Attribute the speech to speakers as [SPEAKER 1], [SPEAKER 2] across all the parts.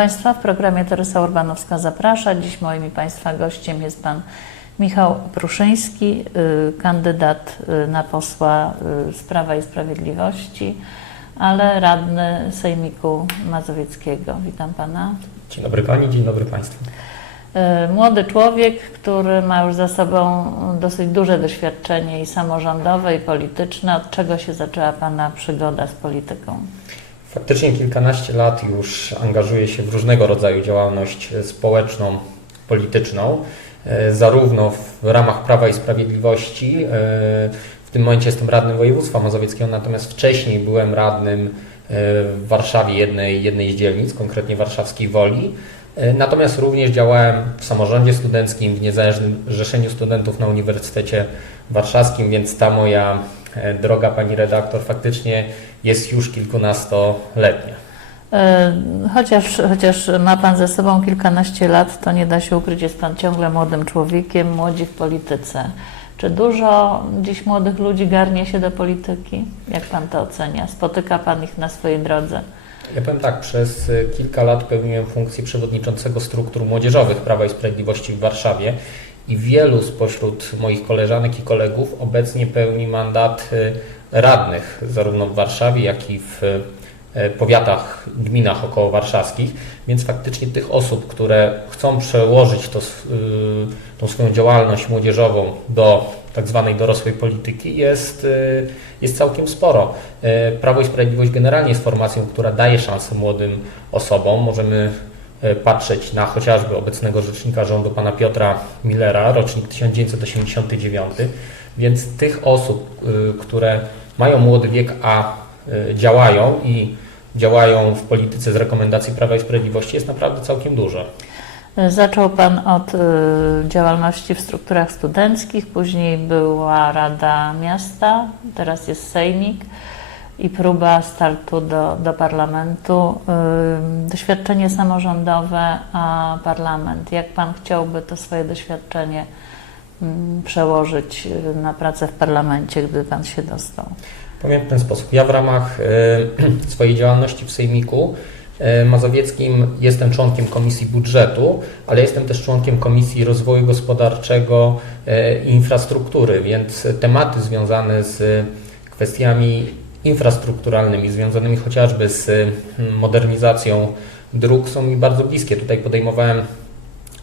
[SPEAKER 1] Państwa, w programie Teresa Urbanowska zaprasza. Dziś moim i Państwa gościem jest Pan Michał Pruszyński, y, kandydat y, na posła y, z Prawa i Sprawiedliwości, ale radny Sejmiku Mazowieckiego. Witam Pana.
[SPEAKER 2] Dzień dobry Pani, dzień dobry Państwu.
[SPEAKER 1] Młody człowiek, który ma już za sobą dosyć duże doświadczenie i samorządowe, i polityczne. Od czego się zaczęła Pana przygoda z polityką?
[SPEAKER 2] Faktycznie kilkanaście lat już angażuję się w różnego rodzaju działalność społeczną, polityczną, e, zarówno w ramach Prawa i Sprawiedliwości. e, W tym momencie jestem radnym województwa mazowieckiego, natomiast wcześniej byłem radnym e, w Warszawie jednej, jednej z dzielnic, konkretnie warszawskiej Woli. E, Natomiast również działałem w samorządzie studenckim, w Niezależnym Zrzeszeniu Studentów na Uniwersytecie Warszawskim, więc ta moja e, droga pani redaktor faktycznie jest już kilkunastoletnia.
[SPEAKER 1] E, Chociaż, chociaż ma Pan ze sobą kilkanaście lat, to nie da się ukryć, jest Pan ciągle młodym człowiekiem, młodzi w polityce. Czy dużo dziś młodych ludzi garnie się do polityki? Jak Pan to ocenia? Spotyka Pan ich na swojej drodze?
[SPEAKER 2] Ja powiem tak, przez y, kilka lat pełniłem funkcję przewodniczącego struktur młodzieżowych Prawa i Sprawiedliwości w Warszawie i wielu spośród moich koleżanek i kolegów obecnie pełni mandat y, radnych zarówno w Warszawie, jak i w y, powiatach, gminach około warszawskich, więc faktycznie tych osób, które chcą przełożyć to, y, tą swoją działalność młodzieżową do tak zwanej dorosłej polityki jest, y, jest całkiem sporo. E, Prawo i Sprawiedliwość generalnie jest formacją, która daje szansę młodym osobom. Możemy e, patrzeć na chociażby obecnego rzecznika rządu pana Piotra Millera, rocznik 1989, więc tych osób, y, które mają młody wiek, a y, działają i działają w polityce z rekomendacji Prawa i Sprawiedliwości jest naprawdę całkiem dużo.
[SPEAKER 1] E, Zaczął Pan od y, działalności w strukturach studenckich, później była Rada Miasta, teraz jest Sejmik i próba startu do, do parlamentu. Y, doświadczenie samorządowe, a parlament. Jak Pan chciałby to swoje doświadczenie przełożyć y, na pracę w parlamencie, gdy Pan się dostał?
[SPEAKER 2] Powiem w ten sposób. Ja w ramach swojej działalności w Sejmiku Mazowieckim jestem członkiem Komisji Budżetu, ale jestem też członkiem Komisji Rozwoju Gospodarczego e, i Infrastruktury, więc tematy związane z kwestiami infrastrukturalnymi, związanymi chociażby z mm, modernizacją dróg są mi bardzo bliskie. Tutaj podejmowałem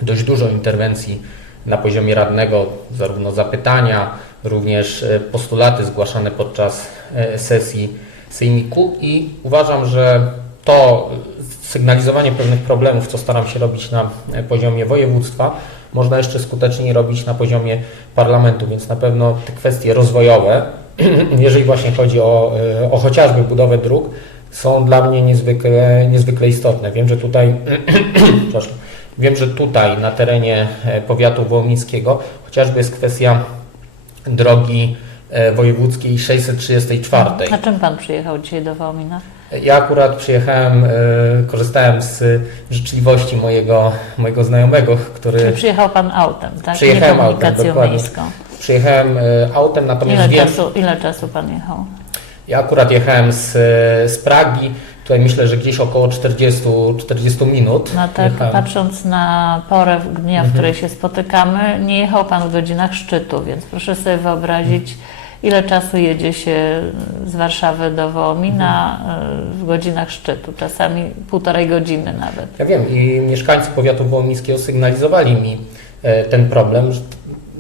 [SPEAKER 2] dość dużo interwencji na poziomie radnego, zarówno zapytania, również e, postulaty zgłaszane podczas e, sesji sejmiku i uważam, że to sygnalizowanie pewnych problemów, co staram się robić na poziomie województwa, można jeszcze skuteczniej robić na poziomie parlamentu, więc na pewno te kwestie rozwojowe, jeżeli właśnie chodzi o, e, o chociażby budowę dróg, są dla mnie niezwykle, niezwykle istotne. Wiem, że tutaj, wiem, że tutaj na terenie e, powiatu wołomińskiego chociażby jest kwestia drogi e, wojewódzkiej 634.
[SPEAKER 1] Na czym Pan przyjechał dzisiaj do Wołomina?
[SPEAKER 2] Ja akurat przyjechałem, korzystałem z życzliwości mojego, mojego znajomego, który
[SPEAKER 1] Czyli przyjechał Pan autem, tak?
[SPEAKER 2] Przyjechałem autem, dokładnie.
[SPEAKER 1] miejską.
[SPEAKER 2] Przyjechałem e, autem, natomiast
[SPEAKER 1] Ile
[SPEAKER 2] wiem,
[SPEAKER 1] czasu, ile czasu Pan jechał?
[SPEAKER 2] ja akurat jechałem z, z Pragi, tutaj myślę, że gdzieś około 40, 40 minut.
[SPEAKER 1] No tak,
[SPEAKER 2] jechałem.
[SPEAKER 1] patrząc na porę dnia, w
[SPEAKER 2] Mhm.
[SPEAKER 1] której się spotykamy, nie jechał Pan w godzinach szczytu, więc proszę sobie wyobrazić, ile czasu jedzie się z Warszawy do Wołomina e, w godzinach szczytu, czasami półtorej godziny nawet.
[SPEAKER 2] Ja wiem i mieszkańcy powiatu wołomińskiego sygnalizowali mi e, ten problem, że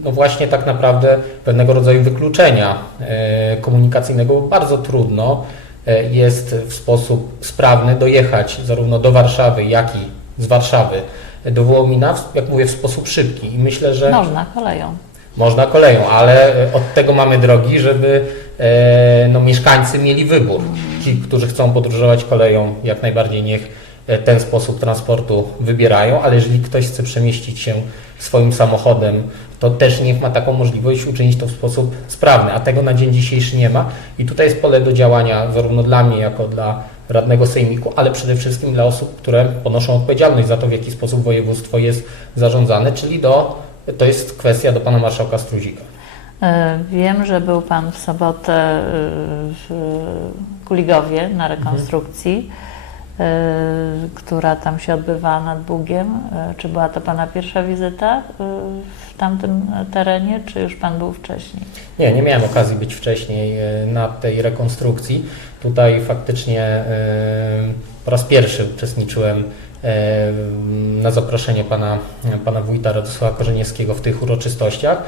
[SPEAKER 2] no właśnie tak naprawdę pewnego rodzaju wykluczenia e, komunikacyjnego bo bardzo trudno e, jest w sposób sprawny dojechać zarówno do Warszawy, jak i z Warszawy do Wołomina, jak mówię, w sposób szybki. I myślę, że
[SPEAKER 1] Można koleją.
[SPEAKER 2] można koleją, ale e, od tego mamy drogi, żeby no, mieszkańcy mieli wybór. Ci, którzy chcą podróżować koleją, jak najbardziej niech ten sposób transportu wybierają, ale jeżeli ktoś chce przemieścić się swoim samochodem, to też niech ma taką możliwość uczynić to w sposób sprawny, a tego na dzień dzisiejszy nie ma. I tutaj jest pole do działania zarówno dla mnie, jako dla radnego sejmiku, ale przede wszystkim dla osób, które ponoszą odpowiedzialność za to, w jaki sposób województwo jest zarządzane, czyli do to jest kwestia do pana marszałka Struzika.
[SPEAKER 1] E, Wiem, że był Pan w sobotę e, w Kuligowie na rekonstrukcji. Która tam się odbywała nad Bugiem. E, Czy była to Pana pierwsza wizyta e, w tamtym terenie, czy już Pan był wcześniej?
[SPEAKER 2] Nie, nie miałem okazji być wcześniej e, na tej rekonstrukcji. Tutaj faktycznie e, po raz pierwszy uczestniczyłem e, na zaproszenie pana, pana wójta Radosława Korzeniewskiego w tych uroczystościach.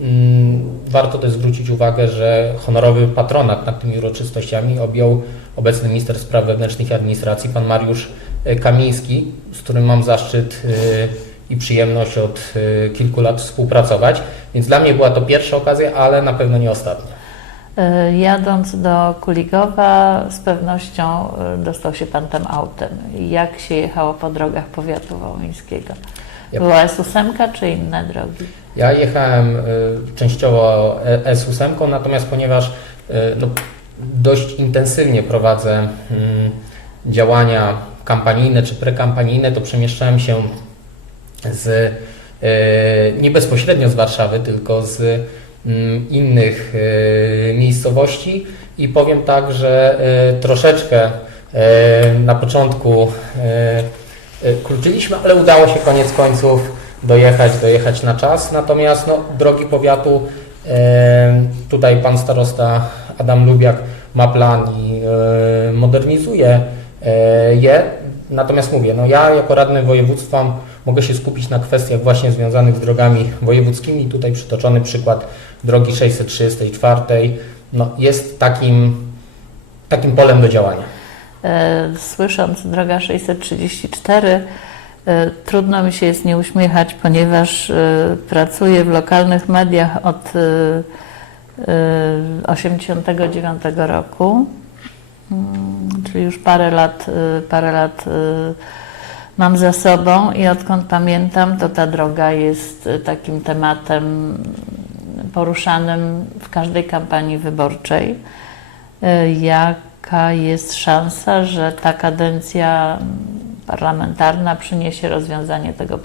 [SPEAKER 2] Mm, Warto też zwrócić uwagę, że honorowy patronat nad tymi uroczystościami objął obecny minister spraw wewnętrznych i administracji, pan Mariusz e, Kamiński, z którym mam zaszczyt e, i przyjemność od e, kilku lat współpracować. Więc dla mnie była to pierwsza okazja, ale na pewno nie ostatnia.
[SPEAKER 1] Jadąc do Kuligowa, z pewnością dostał się Pan tam autem. Jak się jechało po drogach powiatu wołyńskiego? Była S8 czy inne drogi?
[SPEAKER 2] Ja jechałem y, częściowo e- S8, natomiast ponieważ y, no, dość intensywnie prowadzę mm, działania kampanijne czy prekampanijne, to przemieszczałem się z, y, nie bezpośrednio z Warszawy, tylko z mm, innych y, miejscowości i powiem tak, że y, troszeczkę na początku y, y, króciliśmy, ale udało się koniec końców dojechać, dojechać na czas. Natomiast no, drogi powiatu, e, tutaj pan starosta Adam Lubiak ma plan i e, modernizuje e, je. Natomiast mówię, no ja jako radny województwa mogę się skupić na kwestiach właśnie związanych z drogami wojewódzkimi. Tutaj przytoczony przykład drogi 634 no, jest takim, takim polem do działania.
[SPEAKER 1] E, Słysząc droga 634, e, trudno mi się jest nie uśmiechać, ponieważ pracuję w lokalnych mediach od 89 roku, Mm, czyli już parę lat, e, parę lat e, mam za sobą i odkąd pamiętam, to ta droga jest e, takim tematem poruszanym w każdej kampanii wyborczej. Jaka jest szansa, że ta kadencja mm, parlamentarna przyniesie rozwiązanie tego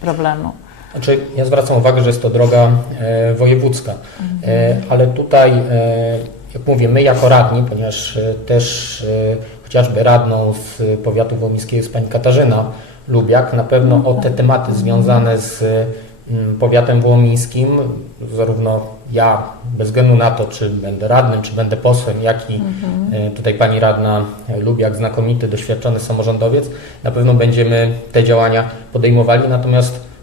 [SPEAKER 1] problemu?
[SPEAKER 2] Znaczy, ja zwracam uwagę, że jest to droga e, wojewódzka, e, ale tutaj, e, jak mówię, my jako radni, ponieważ e, też e, chociażby radną z powiatu wołyńskiego jest pani Katarzyna Lubiak, na pewno o te tematy związane z mm, powiatem wołomińskim, zarówno ja, bez względu na to, czy będę radnym, czy będę posłem, jak i e, tutaj pani radna Lubiak, znakomity, doświadczony samorządowiec, na pewno będziemy te działania podejmowali, natomiast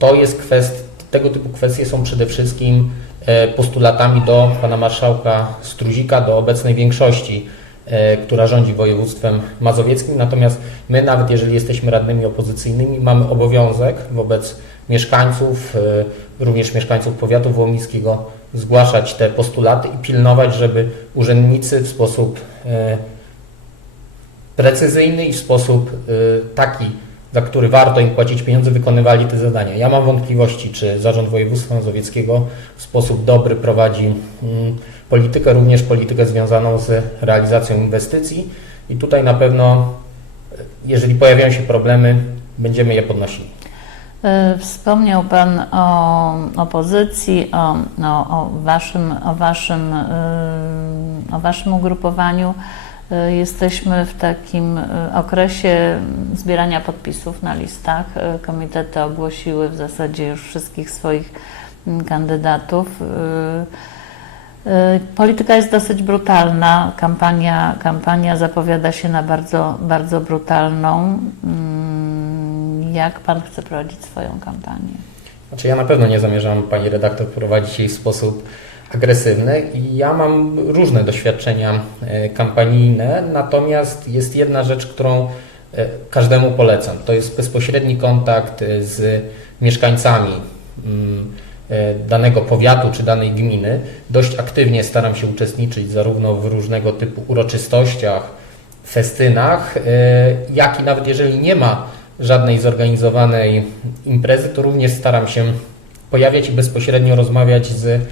[SPEAKER 2] to jest kwestia, tego typu kwestie są przede wszystkim e, postulatami do pana marszałka Struzika, do obecnej większości, e, która rządzi województwem mazowieckim. Natomiast my, nawet jeżeli jesteśmy radnymi opozycyjnymi, mamy obowiązek wobec mieszkańców, e, również mieszkańców powiatu wołomińskiego, zgłaszać te postulaty i pilnować, żeby urzędnicy w sposób precyzyjny i w sposób taki, za który warto im płacić pieniądze, wykonywali te zadania. Ja mam wątpliwości, czy Zarząd Województwa Mazowieckiego w sposób dobry prowadzi mm, politykę, również politykę związaną z realizacją inwestycji i tutaj na pewno, jeżeli pojawiają się problemy, będziemy je podnosili.
[SPEAKER 1] E, Wspomniał Pan o opozycji, o, no, o, waszym, o, waszym, e, o Waszym ugrupowaniu. E, Jesteśmy w takim e, okresie zbierania podpisów na listach. E, Komitety ogłosiły w zasadzie już wszystkich swoich mm, kandydatów. Polityka jest dosyć brutalna. Kampania, kampania zapowiada się na bardzo, bardzo brutalną. Mm, Jak Pan chce prowadzić swoją kampanię?
[SPEAKER 2] Znaczy ja na pewno nie zamierzam Pani redaktor prowadzić jej w sposób agresywny i ja mam różne doświadczenia e, kampanijne, natomiast jest jedna rzecz, którą e, każdemu polecam. To jest bezpośredni kontakt e, z mieszkańcami mm, danego powiatu czy danej gminy. Dość aktywnie staram się uczestniczyć zarówno w różnego typu uroczystościach, festynach, jak i nawet jeżeli nie ma żadnej zorganizowanej imprezy, to również staram się pojawiać i bezpośrednio rozmawiać z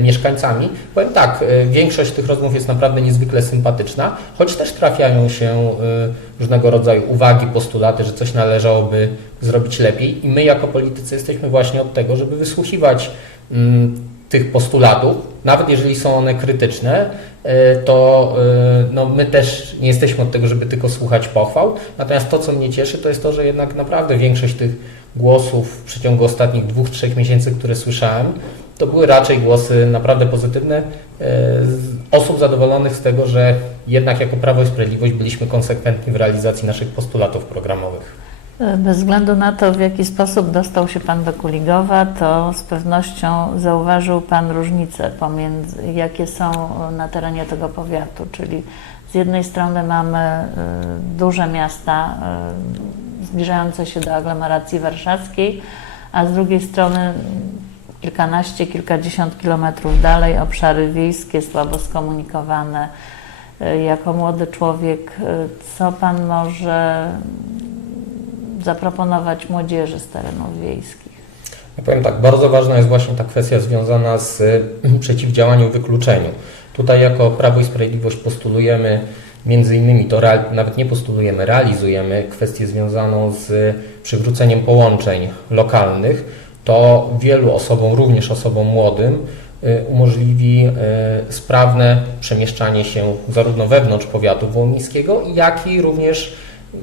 [SPEAKER 2] mieszkańcami. Powiem tak, e, większość tych rozmów jest naprawdę niezwykle sympatyczna, choć też trafiają się e, różnego rodzaju uwagi, postulaty, że coś należałoby zrobić lepiej i my jako politycy jesteśmy właśnie od tego, żeby wysłuchiwać mm, tych postulatów, nawet jeżeli są one krytyczne, e, to e, no, my też nie jesteśmy od tego, żeby tylko słuchać pochwał. Natomiast to, co mnie cieszy, to jest to, że jednak naprawdę większość tych głosów w przeciągu ostatnich dwóch, trzech miesięcy, które słyszałem, to były raczej głosy naprawdę pozytywne e, osób zadowolonych z tego, że jednak jako Prawo i Sprawiedliwość byliśmy konsekwentni w realizacji naszych postulatów programowych.
[SPEAKER 1] Bez względu na to, w jaki sposób dostał się Pan do Kuligowa, to z pewnością zauważył Pan różnice pomiędzy, jakie są na terenie tego powiatu, czyli z jednej strony mamy y, duże miasta zbliżające się do aglomeracji warszawskiej, a z drugiej strony kilkanaście, kilkadziesiąt kilometrów dalej obszary wiejskie, słabo skomunikowane. Y, Jako młody człowiek, y, co Pan może zaproponować młodzieży z terenów wiejskich?
[SPEAKER 2] Ja powiem tak, bardzo ważna jest właśnie ta kwestia związana z y, przeciwdziałaniem wykluczeniu. Tutaj jako Prawo i Sprawiedliwość postulujemy między innymi, to nawet nie postulujemy, realizujemy kwestię związaną z przywróceniem połączeń lokalnych. To wielu osobom, również osobom młodym, y, umożliwi y, sprawne przemieszczanie się zarówno wewnątrz powiatu wołomińskiego, jak i również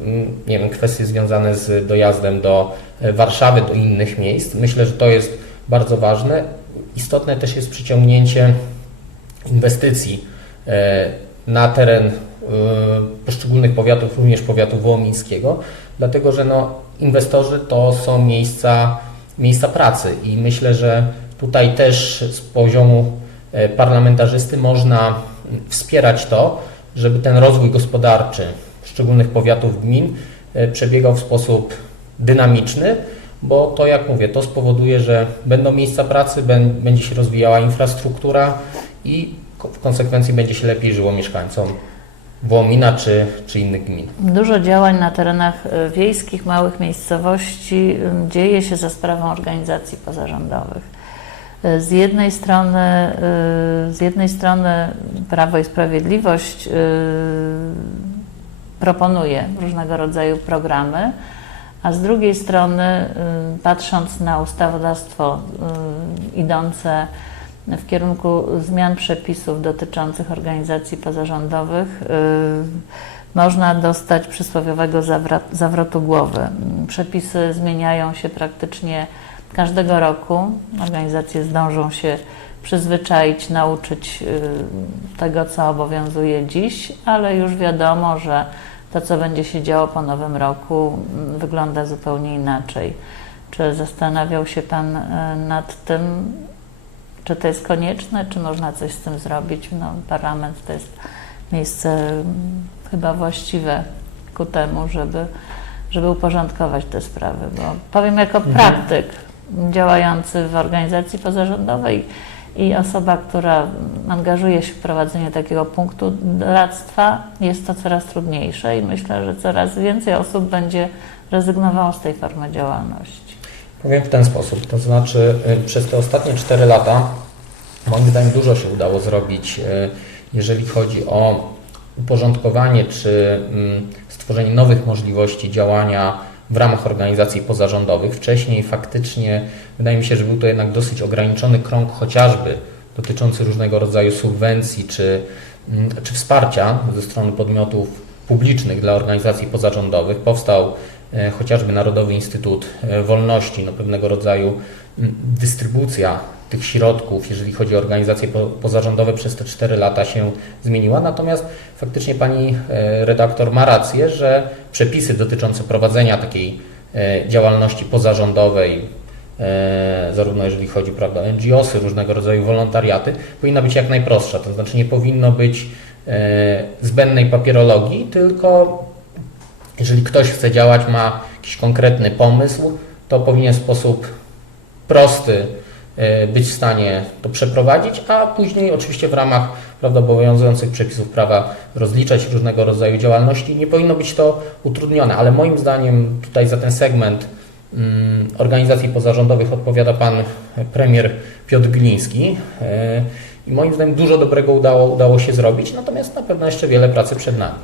[SPEAKER 2] mm, nie wiem, kwestie związane z dojazdem do e, Warszawy, do innych miejsc. Myślę, że to jest bardzo ważne. Istotne też jest przyciągnięcie inwestycji na teren poszczególnych powiatów, również powiatu wołomińskiego, dlatego że no, inwestorzy to są miejsca, miejsca pracy. I myślę, że tutaj też z poziomu e, parlamentarzysty można wspierać to, żeby ten rozwój gospodarczy poszczególnych powiatów, gmin e, przebiegał w sposób dynamiczny, bo to, jak mówię, to spowoduje, że będą miejsca pracy, bę- będzie się rozwijała infrastruktura i w konsekwencji będzie się lepiej żyło mieszkańcom Wołomina czy, czy innych gmin.
[SPEAKER 1] Dużo działań na terenach y, wiejskich, małych miejscowości dzieje się za sprawą organizacji pozarządowych. Y, Z jednej strony, y, z jednej strony Prawo i Sprawiedliwość proponuje różnego rodzaju programy, a z drugiej strony, patrząc na ustawodawstwo idące w kierunku zmian przepisów dotyczących organizacji pozarządowych, y, można dostać przysłowiowego zawrotu głowy. Przepisy zmieniają się praktycznie każdego roku. Organizacje zdążą się przyzwyczaić, nauczyć y, tego, co obowiązuje dziś, ale już wiadomo, że to, co będzie się działo po nowym roku, mm, wygląda zupełnie inaczej. Czy zastanawiał się Pan y, nad tym, czy to jest konieczne, czy można coś z tym zrobić? No, parlament to jest miejsce mm, chyba właściwe ku temu, żeby, żeby uporządkować te sprawy. Bo powiem jako praktyk działający w organizacji pozarządowej i osoba, która angażuje się w prowadzenie takiego punktu doradztwa, jest to coraz trudniejsze i myślę, że coraz więcej osób będzie rezygnowało z tej formy działalności.
[SPEAKER 2] Powiem w ten sposób, to znaczy y, przez te ostatnie 4 lata moim zdaniem dużo się udało zrobić, y, jeżeli chodzi o uporządkowanie czy mm, stworzenie nowych możliwości działania w ramach organizacji pozarządowych. Wcześniej faktycznie wydaje mi się, że był to jednak dosyć ograniczony krąg chociażby dotyczący różnego rodzaju subwencji czy, mm, czy wsparcia ze strony podmiotów publicznych dla organizacji pozarządowych. Powstał e, chociażby Narodowy Instytut e, Wolności, no pewnego rodzaju dystrybucja tych środków, jeżeli chodzi o organizacje po- pozarządowe, przez te 4 lata się zmieniła. Natomiast faktycznie pani e, redaktor ma rację, że przepisy dotyczące prowadzenia takiej działalności pozarządowej, zarówno jeżeli chodzi prawda, NGOsy, różnego rodzaju wolontariaty, powinna być jak najprostsza. To znaczy nie powinno być zbędnej papierologii, tylko jeżeli ktoś chce działać, ma jakiś konkretny pomysł, to powinien w sposób prosty e, być w stanie to przeprowadzić, a później oczywiście w ramach prawda, obowiązujących przepisów prawa rozliczać różnego rodzaju działalności. Nie powinno być to utrudnione, ale moim zdaniem tutaj za ten segment mm, organizacji pozarządowych odpowiada pan premier Piotr Gliński. I moim zdaniem dużo dobrego udało, udało się zrobić, natomiast na pewno jeszcze wiele pracy przed nami.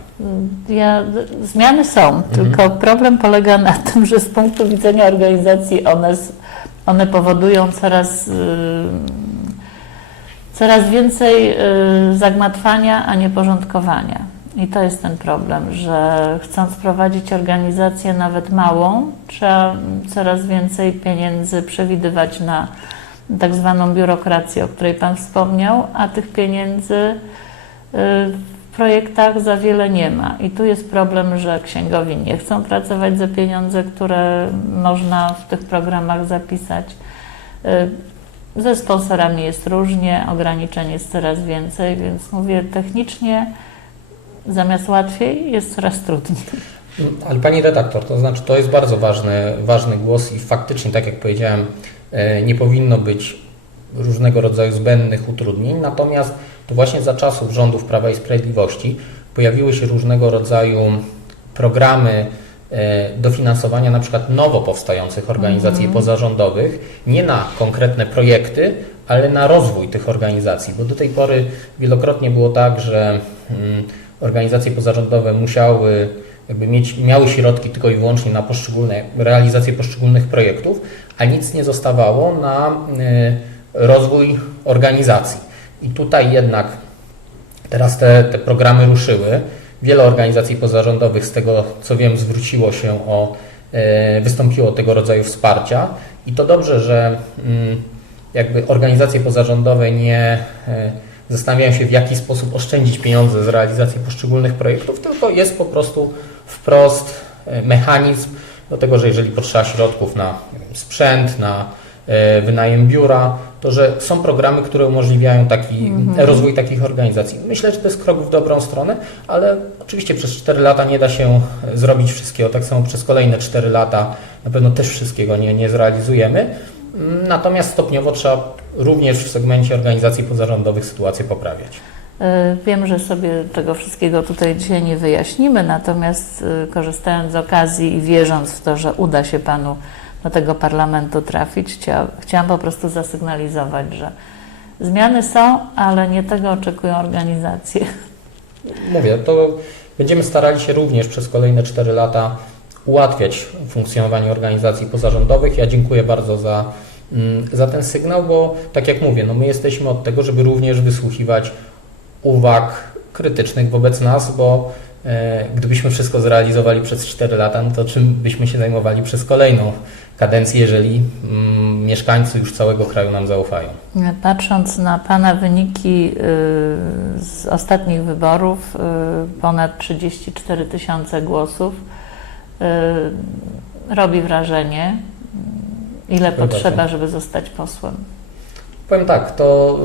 [SPEAKER 1] Ja, zmiany są, tylko problem polega na tym, że z punktu widzenia organizacji one, one powodują coraz y, coraz więcej y, zagmatwania, a nie porządkowania. I to jest ten problem, że chcąc prowadzić organizację nawet małą, trzeba coraz więcej pieniędzy przewidywać na tak zwaną biurokrację, o której Pan wspomniał, a tych pieniędzy y, w projektach za wiele nie ma. I tu jest problem, że księgowi nie chcą pracować za pieniądze, które można w tych programach zapisać. Y, Ze sponsorami jest różnie, ograniczeń jest coraz więcej, więc mówię technicznie zamiast łatwiej jest coraz trudniej.
[SPEAKER 2] Ale pani redaktor, to znaczy to jest bardzo ważny, ważny głos i faktycznie, tak jak powiedziałem, nie powinno być różnego rodzaju zbędnych utrudnień, natomiast to właśnie za czasów rządów Prawa i Sprawiedliwości pojawiły się różnego rodzaju programy e, dofinansowania na przykład nowo powstających organizacji pozarządowych, nie na konkretne projekty, ale na rozwój tych organizacji, bo do tej pory wielokrotnie było tak, że mm, organizacje pozarządowe musiały jakby mieć, miały środki tylko i wyłącznie na poszczególne, realizację poszczególnych projektów, a nic nie zostawało na y, rozwój organizacji. I tutaj jednak teraz te, te programy ruszyły. Wiele organizacji pozarządowych, z tego co wiem, zwróciło się o, y, wystąpiło tego rodzaju wsparcia. I to dobrze, że mm, jakby organizacje pozarządowe nie y, zastanawiają się, w jaki sposób oszczędzić pieniądze z realizacji poszczególnych projektów, tylko jest po prostu wprost mechanizm do tego, że jeżeli potrzeba środków na sprzęt, na e, wynajem biura, to że są programy, które umożliwiają taki rozwój takich organizacji. Myślę, że to jest krok w dobrą stronę, ale oczywiście przez 4 lata nie da się zrobić wszystkiego. Tak samo przez kolejne 4 lata na pewno też wszystkiego nie, nie zrealizujemy. Natomiast stopniowo trzeba również w segmencie organizacji pozarządowych sytuację poprawiać.
[SPEAKER 1] Y, Wiem, że sobie tego wszystkiego tutaj dzisiaj nie wyjaśnimy, natomiast y, korzystając z okazji i wierząc w to, że uda się Panu do tego parlamentu trafić, chcia, chciałam po prostu zasygnalizować, że zmiany są, ale nie tego oczekują organizacje.
[SPEAKER 2] Mówię, to będziemy starali się również przez kolejne 4 lata ułatwiać funkcjonowanie organizacji pozarządowych. Ja dziękuję bardzo za, mm, za ten sygnał, bo tak jak mówię, no my jesteśmy od tego, żeby również wysłuchiwać uwag krytycznych wobec nas, bo e, gdybyśmy wszystko zrealizowali przez 4 lata, no to czym byśmy się zajmowali przez kolejną kadencję, jeżeli mm, mieszkańcy już całego kraju nam zaufają.
[SPEAKER 1] Patrząc na Pana wyniki y, z ostatnich wyborów, y, ponad 34 tysiące głosów, y, robi wrażenie. Ile potrzeba, żeby zostać posłem?
[SPEAKER 2] Powiem tak, to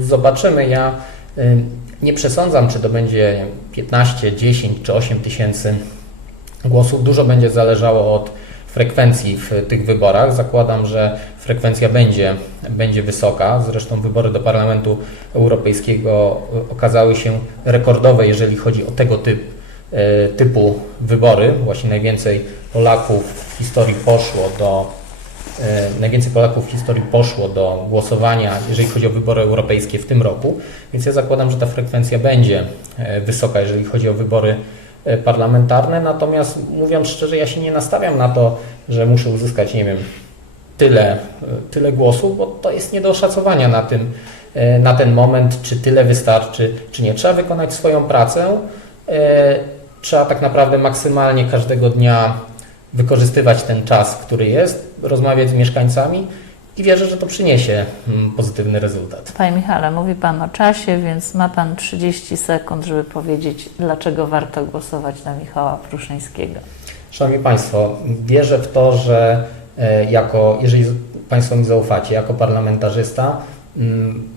[SPEAKER 2] zobaczymy. Ja nie przesądzam, czy to będzie nie wiem, 15, 10 czy 8 tysięcy głosów. Dużo będzie zależało od frekwencji w tych wyborach. Zakładam, że frekwencja będzie, będzie wysoka. Zresztą wybory do Parlamentu Europejskiego y, okazały się rekordowe, jeżeli chodzi o tego typ, y, typu wybory. Właśnie najwięcej Polaków w historii poszło do Najwięcej Polaków w historii poszło do głosowania, jeżeli chodzi o wybory europejskie w tym roku, więc ja zakładam, że ta frekwencja będzie e, wysoka, jeżeli chodzi o wybory e, parlamentarne. Natomiast mówiąc szczerze, ja się nie nastawiam na to, że muszę uzyskać, nie wiem, tyle, e, tyle głosów, bo to jest nie do oszacowania na, tym, e, na ten moment, czy tyle wystarczy, czy nie. Trzeba wykonać swoją pracę. e, Trzeba tak naprawdę maksymalnie każdego dnia wykorzystywać ten czas, który jest, rozmawiać z mieszkańcami i wierzę, że to przyniesie mm, pozytywny rezultat.
[SPEAKER 1] Panie Michale, mówi Pan o czasie, więc ma Pan 30 sekund, żeby powiedzieć, dlaczego warto głosować na Michała Pruszyńskiego.
[SPEAKER 2] Szanowni Państwo, wierzę w to, że e, jako, jeżeli Państwo mi zaufacie, jako parlamentarzysta, mm,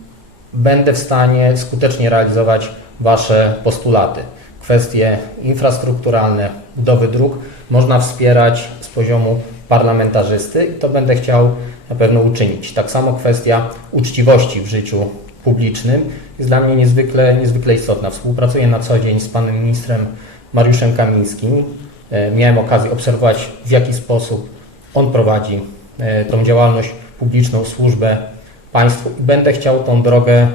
[SPEAKER 2] będę w stanie skutecznie realizować Wasze postulaty. Kwestie infrastrukturalne, budowy dróg można wspierać z poziomu parlamentarzysty i to będę chciał na pewno uczynić. Tak samo kwestia uczciwości w życiu publicznym jest dla mnie niezwykle, niezwykle istotna. Współpracuję na co dzień z panem ministrem Mariuszem Kamińskim. E, Miałem okazję obserwować, w jaki sposób on prowadzi e, tą działalność publiczną, służbę państwu i będę chciał tą drogę,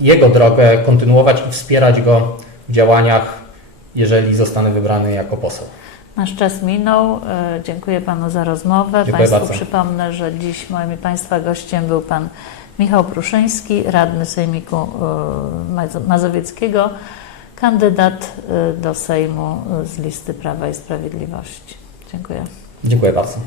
[SPEAKER 2] jego drogę kontynuować i wspierać go w działaniach, jeżeli zostanę wybrany jako poseł.
[SPEAKER 1] Nasz czas minął. E, Dziękuję Panu za rozmowę.
[SPEAKER 2] Dziękuję
[SPEAKER 1] Państwu
[SPEAKER 2] bardzo.
[SPEAKER 1] przypomnę, że dziś moim i Państwa gościem był Pan Michał Pruszyński, radny Sejmiku e, Mazo- Mazowieckiego, kandydat e, do Sejmu z listy Prawa i Sprawiedliwości. Dziękuję.
[SPEAKER 2] Dziękuję bardzo.